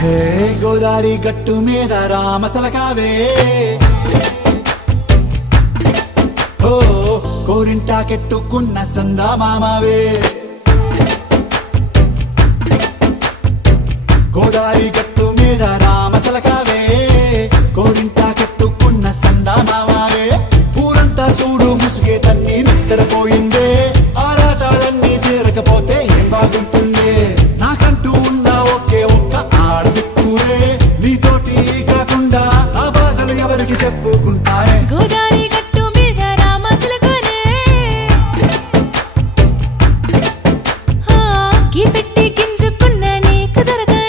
హే గోదారి గట్టు మీద రామసలకావే ఓ కోరింటా కెట్టుకున్న సందా మామావే గోదారి గట్టు మీద రామసలకావే కోరింటా కెట్టుకున్న సందా మామావే ఊరంతా చూడు ముసుగే తన్ని నిద్రపోయిందే ఆరాటాలన్నీ తీరకపోతే ఏం బాగుంటుంది నాకంటూ ఉన్న ఒకే ఒక్క ఆడదిక్కురే నీతోటి కాకుండా నా బాధలు ఎవరికి చెప్పుకుంటారే గోదారి గట్టు మీద రామసలకానే కీ పెట్టి గింజుకున్న నీకు దొరకనే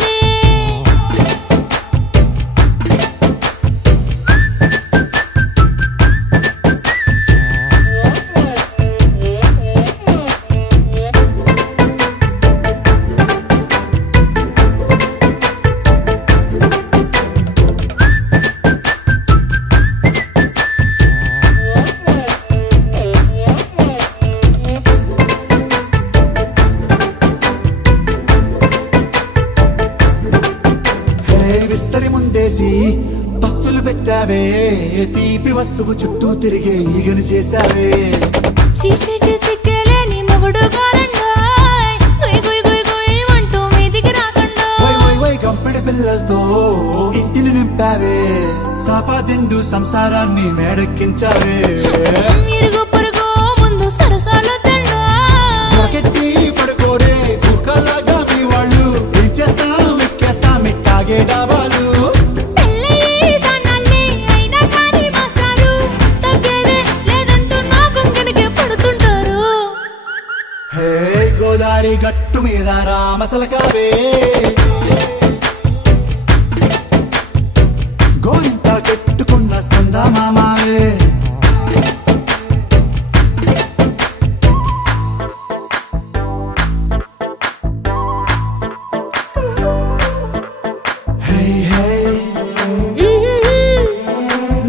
విస్తరి ముందేసి పస్తులు పెట్టావే తీపి వస్తువు చుట్టూ తిరిగే ఈగను చేశావే చీచీ చేసి కేలేని మొగుడు గారండాయ్ గుయ్ గుయ్ గుయ్ గుయ్ అంటూ మీదికి రాకండా వై వై వై గంపెడి పిల్లలతో ఇంటిని నింపావే సాపాదిండు సంసారాన్ని మేడెక్కించావే ఇరుగు పొరుగు ముందు సరసాలు తిన్నా దొరకెట్టి పడుకోరే కుక్కలాగా మీ వాళ్ళు ఏం చేస్తాం ఎక్కేస్తాం ఇట్టాగే డాబాలు గోదారి గట్టు మీద రామసలకావే గోరింటా కెట్టుకున్న సందా మామావే హే హే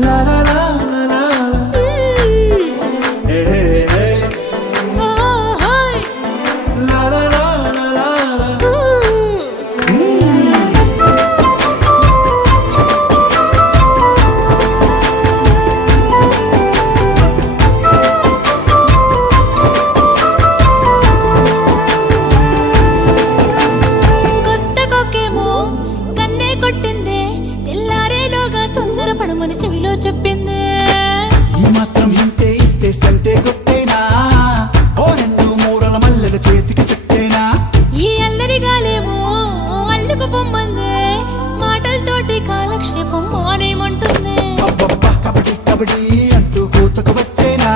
లా లా లా లా లా హే హే la la la la la la కొత్త కొక్కేమో కన్నే కొట్టిందే తెల్లారేలోగా తొందర పడమని చెవిలో చెప్పిందే ఈ మాత్రం ఇంటే ఇస్తే సంటే కొట్టేనా ఓ రెండు మూరల మల్లెల చేతికి చుట్టేనా ఈ అల్లరిగాలేమో అల్లుకు పొమ్మందే మాటలతోటి కాలక్షేపం మానేమంటుంది అబ్బబ్బా కబడ్డీ కబడ్డీ అంటూ కూతకు వచ్చేనా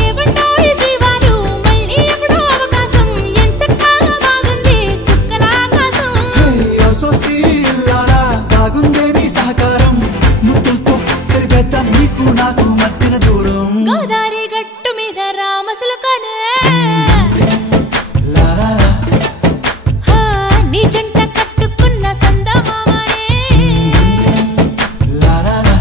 ఏమంటాయి జీవాలు మళ్ళీ ఎప్పుడో అవకాశం ఎంచక్కా బాగుంది చుక్కల ఆకాశం సోసి ఇల్లారా బాగుందే నీ సహకారం ముద్దులతో సరిపెద్దాం నీకు నాకు మధ్యన దూరం గోదారి గట్టు మీద రామసలకానే లా లా లా నీ జంట కట్టుకున్న సందా మామానే లా లా లా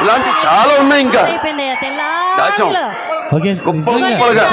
ఇలాంటి చాలా ఉన్నాయి ఇంకా అయిపోయిందయ్యా దాచాం తెల్లారిలో. గొప్ప గొప్పలుగా